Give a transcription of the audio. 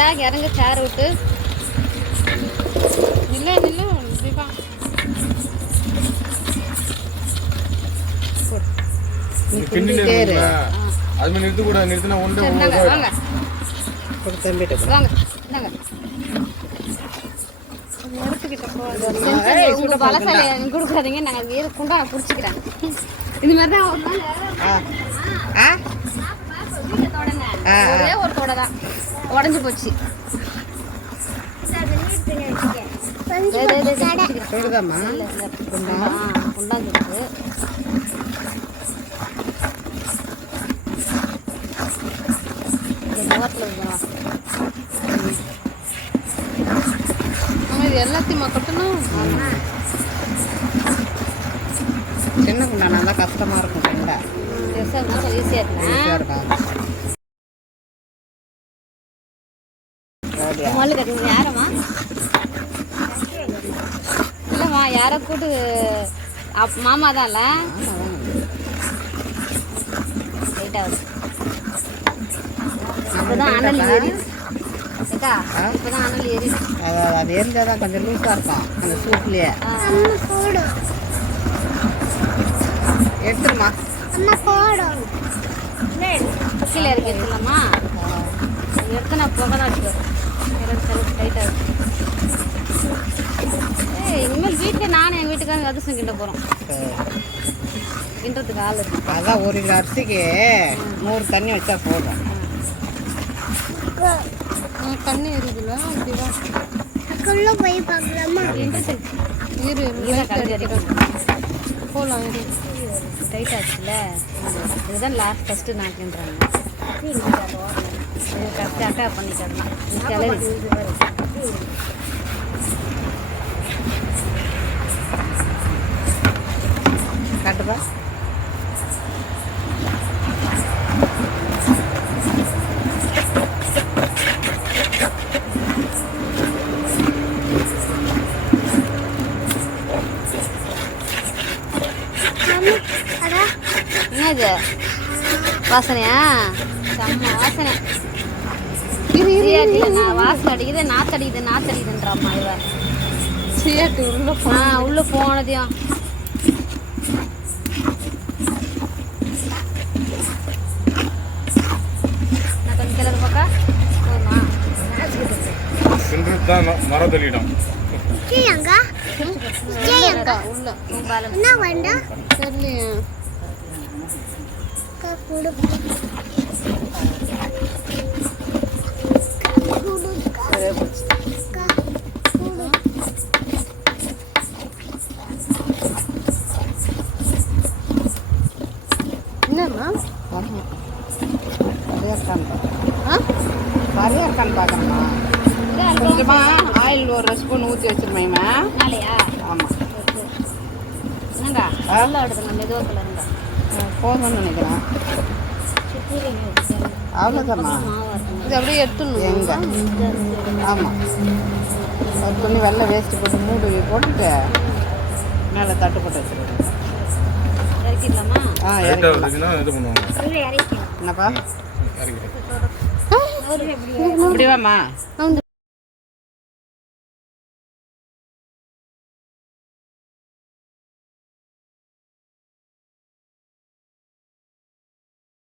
நில்லா இறங்க சேர் விட்டு நில்ல நில்ல இப்படிப்பா அது மாதிரி நிறுத்த கூட நிறுத்தினா ஒன்று வாங்க வாங்க கொடுக்காதீங்க நாங்கள் வேறு குண்டா பிடிச்சிக்கிறேன் இது மாதிரி தான் ஒரு நாள் ஒரே ஒரு தோடை தான் உடஞ்சி போச்சு குண்டாந்துருக்கு இது எல்லாத்தையும் மக்கட்டும் சின்ன குண்டானா தான் கஷ்டமா இருக்கும் குண்டா ஈஸியாக இருக்கும் யாரம்மா இல்லைம்மா யாரை கூட்டு மாமா தான்ல ரைட்டாக இப்போதான் அனல் ஏறி இப்போதான் அனல் ஏறி அது எரிஞ்சால் தான் கொஞ்சம் லூஸாக இருக்கும் அந்த சூப்லேயே எடுத்துருமா கீழே இறக்கி எடுத்துலாமா எடுத்து நான் புகை தான் வச்சுக்கோ டைட்டாக இருக்கு இனிமேல் வீட்டில் நானும் எங்கள் வீட்டுக்காரங்க அதிர்ஷ்டம் கிட்ட போகிறோம் கிண்டுறதுக்கு ஆள் இருக்கு அதான் ஒரு கிலோ அரிசிக்கு 100 தண்ணி வச்சா போதும் தண்ணி எரியுதுல அப்படிவா போய் பார்க்கலாமா போகலாம் டைட் ஆச்சுல இதுதான் லாஸ்ட் ஃபஸ்ட்டு நாக்குன்றாங்க கரெக்டாக பண்ணிக்கலாம் கிளறி காட்டுப்பா என்னது வாசனையா செம்ம வாசனை நான் வாசனை அடிக்குது நாத்தடிக்குதுன்றாம்மா இவ சியாட்டு உள்ள போனதையும் நான் கொஞ்சம் கிளறு பக்கா போதுமா மரத்தளிடம் உள்ள என்ன வேண்டாம் தெரியலையா என்னம்மா சரியா இருக்கான்னு பார்க்கணுமா கொஞ்சமா ஆயில் ஒரு ஸ்பூன் ஊற்றி வச்சிருமேம்மா நாளையா ஆமாம் என்னங்க நல்லா எடுத்துங்க மெதுவாக கலருங்க போகணும்னு நினைக்கிறேன் அவ்வளோதாம்மா இது அப்படியே எடுத்துடணும் எங்க ஆமாம் ஒரு துணி வெள்ளை வேஸ்ட்டு போட்டு மூடி போட்டுட்டு மேலே தட்டு போட்டு வச்சுருக்கேன் இறக்கிடலாமா இது பண்ணுவாங்க என்னப்பா இப்படி வாம்மா